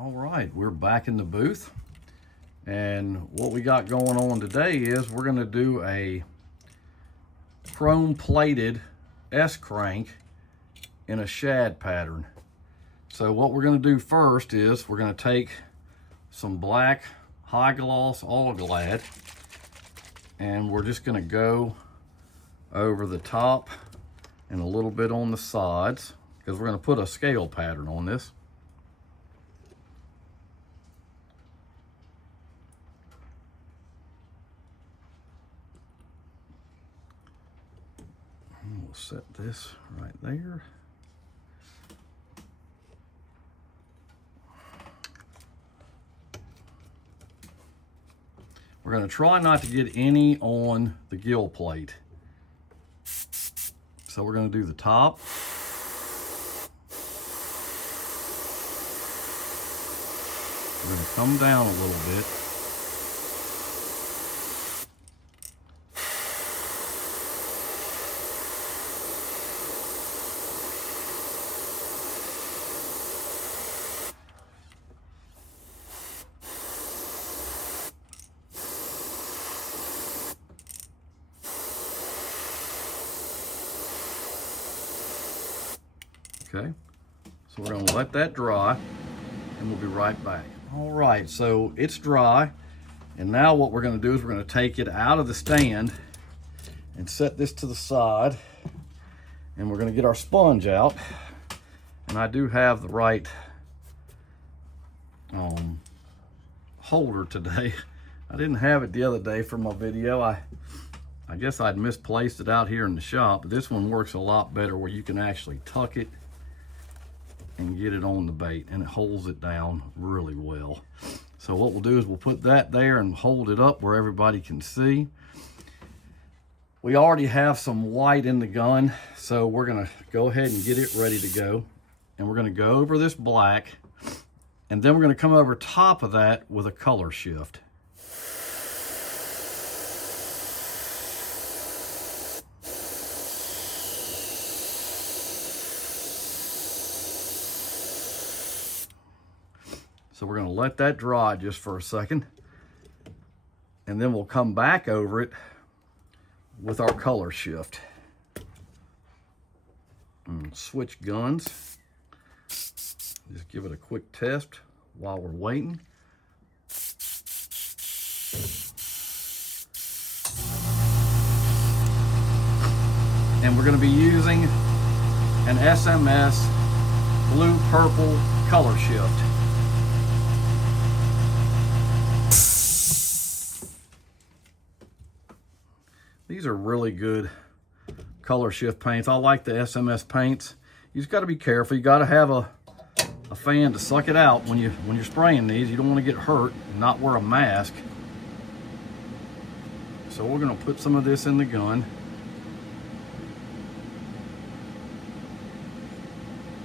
All right, we're back in the booth, and what we got going on today is we're going to do a chrome plated S-crank in a shad pattern. So what we're going to do first is we're going to take some black high gloss all glad, and we're just going to go over the top and a little bit on the sides because we're going to put a scale pattern on this. We'll set this right there. We're going to try not to get any on the gill plate. So we're going to do the top. We're going to come down a little bit. Okay, so we're going to let that dry and we'll be right back. All right, so it's dry, and now what we're going to do is we're going to take it out of the stand and set this to the side, and we're going to get our sponge out. And I do have the right holder today. I didn't have it the other day for my video. I guess I'd misplaced it out here in the shop, but this one works a lot better where you can actually tuck it and get it on the bait, and it holds it down really well. So what we'll do is we'll put that there and hold it up where everybody can see. We already have some white in the gun, so we're gonna go ahead and get it ready to go. And we're gonna go over this black, and then we're gonna come over top of that with a ColorShift. So we're going to let that dry just for a second, and then we'll come back over it with our ColorShift. And switch guns. Just give it a quick test while we're waiting. And we're going to be using an SMS blue-purple ColorShift. These are really good ColorShift paints. I like the SMS paints. You just got to be careful. You got to have a fan to suck it out when you're spraying these. You don't want to get hurt and not wear a mask. So we're going to put some of this in the gun.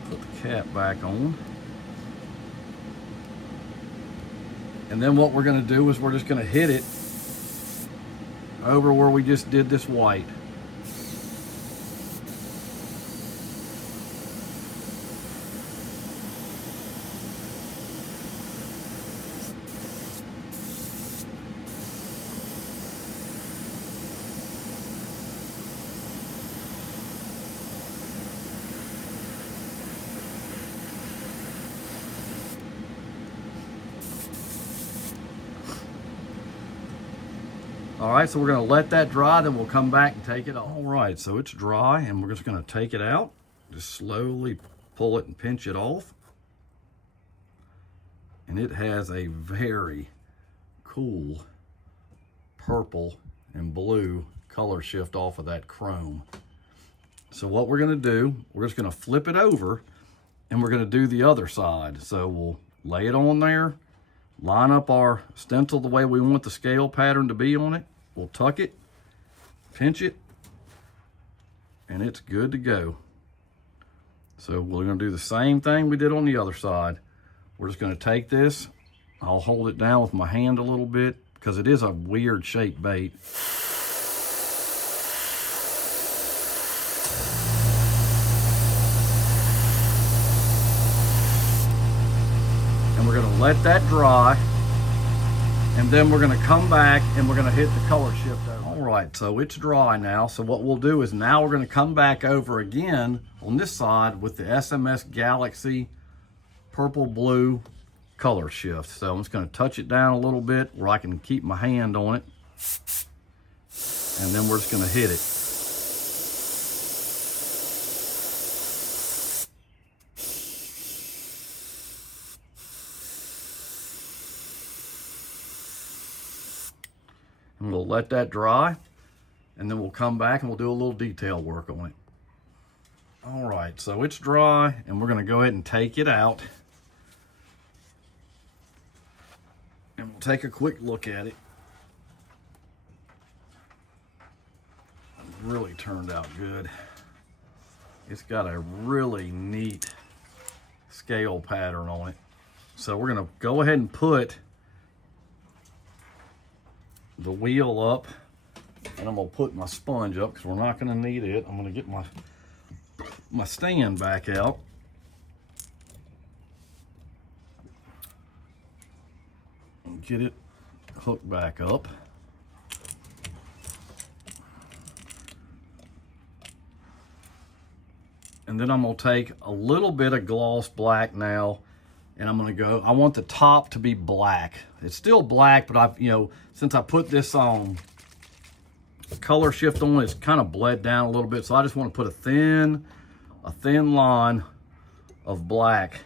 Put the cap back on. And then what we're going to do is we're just going to hit it over where we just did this white. All right, so we're gonna let that dry, then we'll come back and take it off. All right, so it's dry, and we're just gonna take it out. Just slowly pull it and pinch it off. And it has a very cool purple and blue ColorShift off of that chrome. So what we're gonna do, we're just gonna flip it over, and we're gonna do the other side. So we'll lay it on there, line up our stencil the way we want the scale pattern to be on it. We'll tuck it, pinch it, and it's good to go. So we're going to do the same thing we did on the other side. We're just going to take this. I'll hold it down with my hand a little bit because it is a weird shaped bait. And we're going to let that dry, and then we're gonna come back and we're gonna hit the color shift over. All right, so it's dry now. So what we'll do is now we're gonna come back over again on this side with the SMS Galaxy purple blue color shift. So I'm just gonna touch it down a little bit where I can keep my hand on it. And then we're just gonna hit it. And we'll let that dry, and then we'll come back and we'll do a little detail work on it. All right, so it's dry, and we're gonna go ahead and take it out. And we'll take a quick look at it. It really turned out good. It's got a really neat scale pattern on it. So we're gonna go ahead and put the wheel up, and I'm gonna put my sponge up because we're not gonna need it. I'm gonna get my stand back out. And get it hooked back up. And then I'm gonna take a little bit of gloss black now, and I'm gonna go, I want the top to be black. It's still black, but I've, since I put this on color shift on, it's kind of bled down a little bit. So I just want to put a thin line of black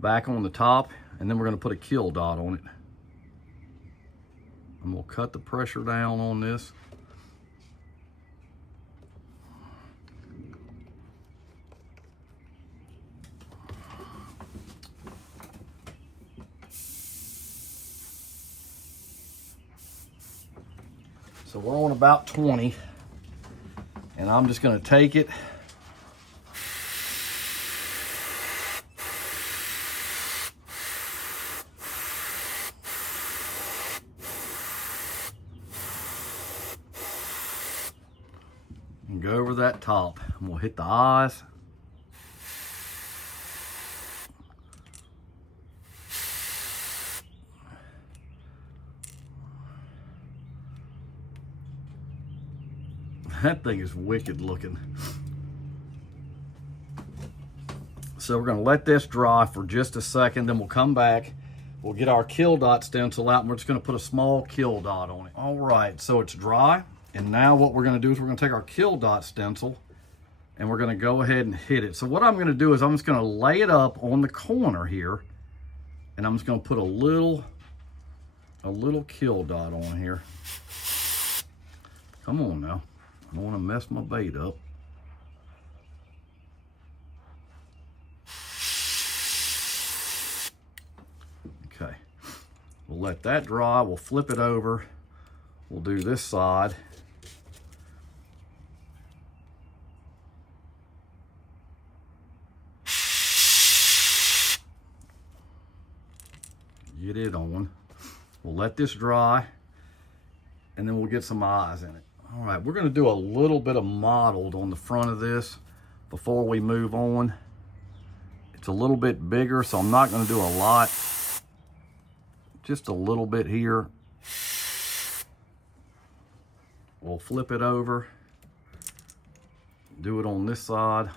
back on the top, and then we're gonna put a kill dot on it. I'm gonna cut the pressure down on this. So we're on about 20, and I'm just gonna take it and go over that top. And we'll hit the eyes. That thing is wicked looking. So we're gonna let this dry for just a second, then we'll come back. We'll get our kill dot stencil out, and we're just gonna put a small kill dot on it. All right, so it's dry. And now what we're gonna do is we're gonna take our kill dot stencil and we're gonna go ahead and hit it. So what I'm gonna do is I'm just gonna lay it up on the corner here, and I'm just gonna put a little kill dot on here. Come on now. I don't want to mess my bait up. Okay, we'll let that dry. We'll flip it over. We'll do this side. Get it on. We'll let this dry, and then we'll get some eyes in it. All right, we're gonna do a little bit of mottled on the front of this before we move on. It's a little bit bigger, so I'm not gonna do a lot. Just a little bit here. We'll flip it over. Do it on this side.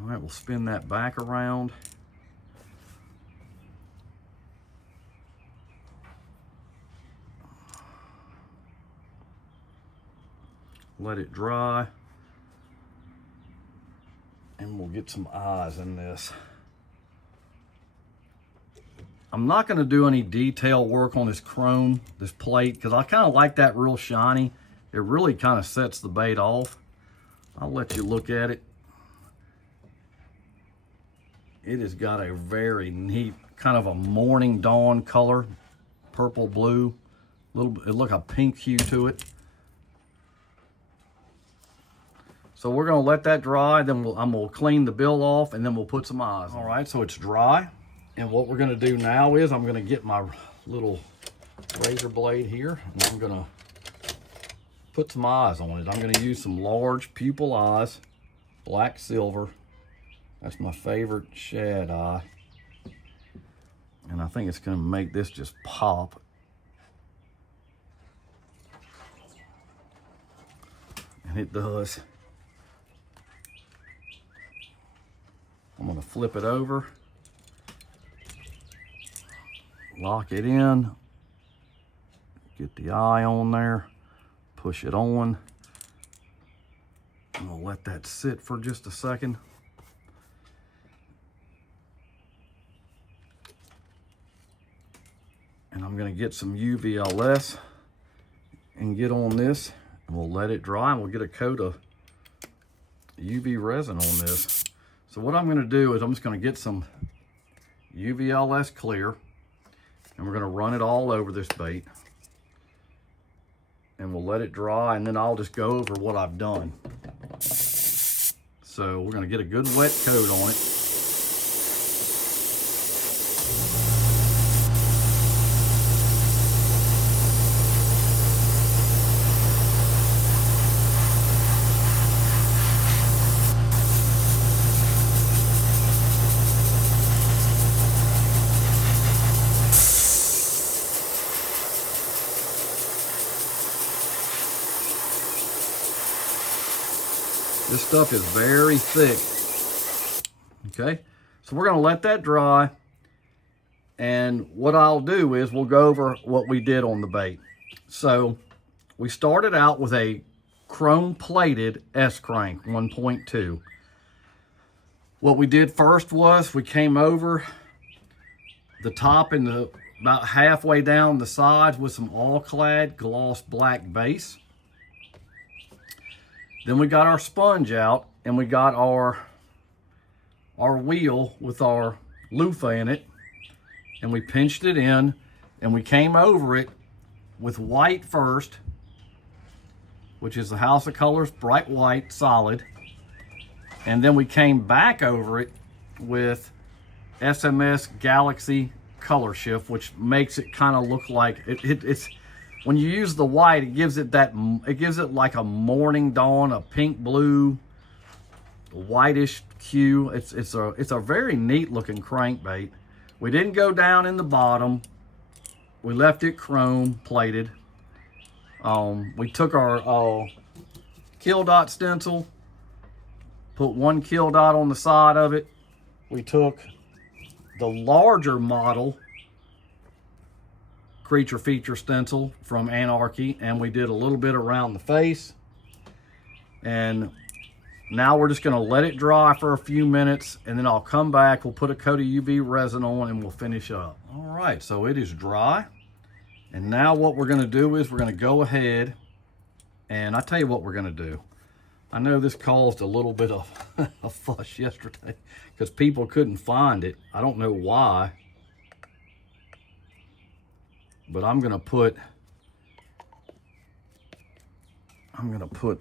All right, we'll spin that back around. Let it dry. And we'll get some eyes in this. I'm not gonna do any detail work on this chrome, this plate, because I kind of like that real shiny. It really kind of sets the bait off. I'll let you look at it. It has got a very neat, kind of a morning dawn color, purple blue, it look a pink hue to it. So we're gonna let that dry, then I'm gonna clean the bill off, and then we'll put some eyes on. All right, so it's dry. And what we're gonna do now is I'm gonna get my little razor blade here, and I'm gonna put some eyes on it. I'm gonna use some large pupil eyes, black silver. That's my favorite shad eye. And I think it's gonna make this just pop. And it does. I'm gonna flip it over, lock it in, get the eye on there, push it on. I'm gonna let that sit for just a second. And I'm gonna get some UVLS and get on this, and we'll let it dry, and we'll get a coat of UV resin on this. So what I'm gonna do is I'm just gonna get some UVLS clear, and we're gonna run it all over this bait. And we'll let it dry, and then I'll just go over what I've done. So we're gonna get a good wet coat on it. This stuff is very thick. Okay, so we're gonna let that dry. And what I'll do is we'll go over what we did on the bait. So we started out with a chrome plated S-crank 1.2. What we did first was we came over the top and about halfway down the sides with some all-clad gloss black base. Then we got our sponge out, and we got our wheel with our loofah in it, and we pinched it in, and we came over it with white first, which is the House of Colors bright white solid, and then we came back over it with SMS Galaxy ColorShift, which makes it kind of look like it's when you use the white, it gives it like a morning dawn, a pink blue, whitish hue. It's a very neat looking crankbait. We didn't go down in the bottom. We left it chrome plated. We took our kill dot stencil, put one kill dot on the side of it. We took the larger model creature feature stencil from Anarchy, and we did a little bit around the face. And now we're just gonna let it dry for a few minutes, and then I'll come back, we'll put a coat of UV resin on, and we'll finish up. All right, so it is dry. And now what we're gonna do is we're gonna go ahead, and I'll tell you what we're gonna do. I know this caused a little bit of a fuss yesterday because people couldn't find it. I don't know why. But I'm gonna put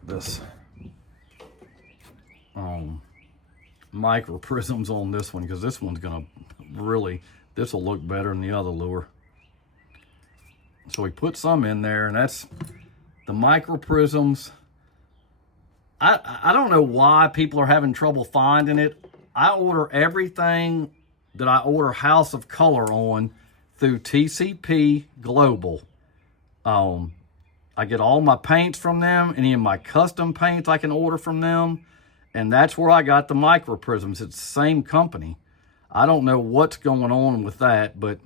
this micro prisms on this one, because this one's gonna this will look better than the other lure. So we put some in there, and that's the micro prisms. I don't know why people are having trouble finding it. I order everything that I order House of Color on through TCP Global. I get all my paints from them. Any of my custom paints I can order from them. And that's where I got the micro prisms. It's the same company. I don't know what's going on with that, but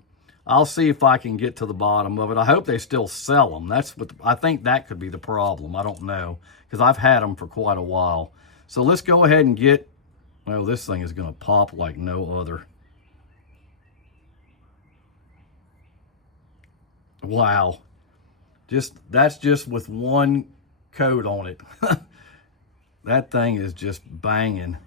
I'll see if I can get to the bottom of it. I hope they still sell them. I think that could be the problem. I don't know, because I've had them for quite a while. So let's go ahead and get, well, this thing is gonna pop like no other. Wow. That's just with one coat on it. That thing is just banging.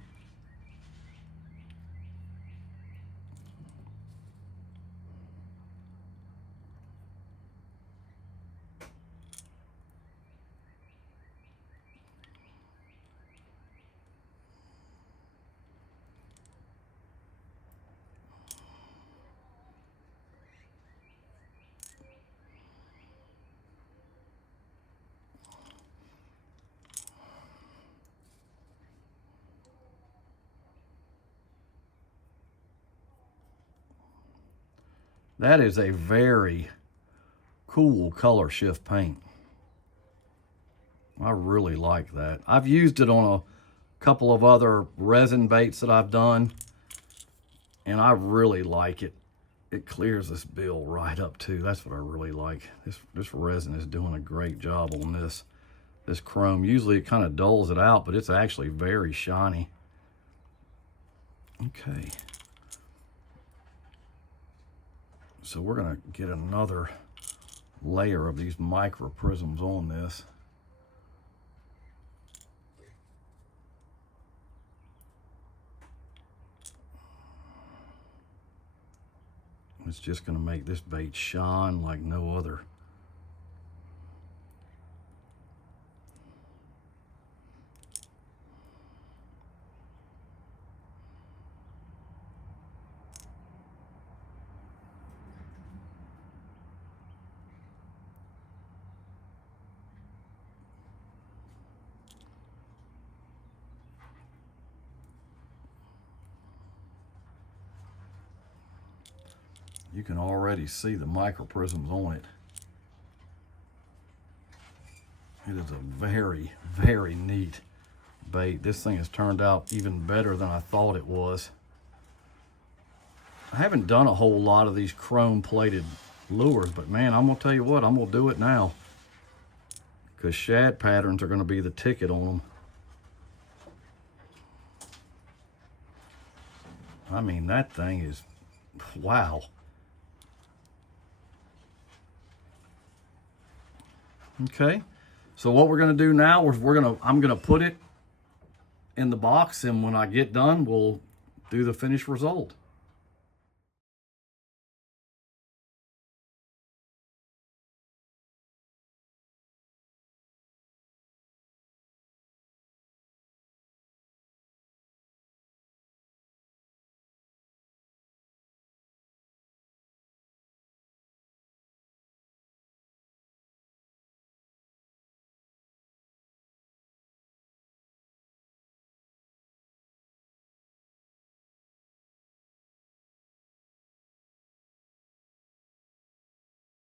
That is a very cool color shift paint. I really like that. I've used it on a couple of other resin baits that I've done, and I really like it. It clears this bill right up too. That's what I really like. This resin is doing a great job on this chrome. Usually it kind of dulls it out, but it's actually very shiny. Okay. So we're gonna get another layer of these micro prisms on this. It's just gonna make this bait shine like no other. You can already see the micro prisms on it. It is a very, very neat bait. This thing has turned out even better than I thought it was. I haven't done a whole lot of these chrome plated lures, but man, I'm gonna tell you what, I'm gonna do it now, because shad patterns are gonna be the ticket on them. I mean, that thing is, wow. Okay, so what we're gonna do now is I'm gonna put it in the box, and when I get done, we'll do the finished result.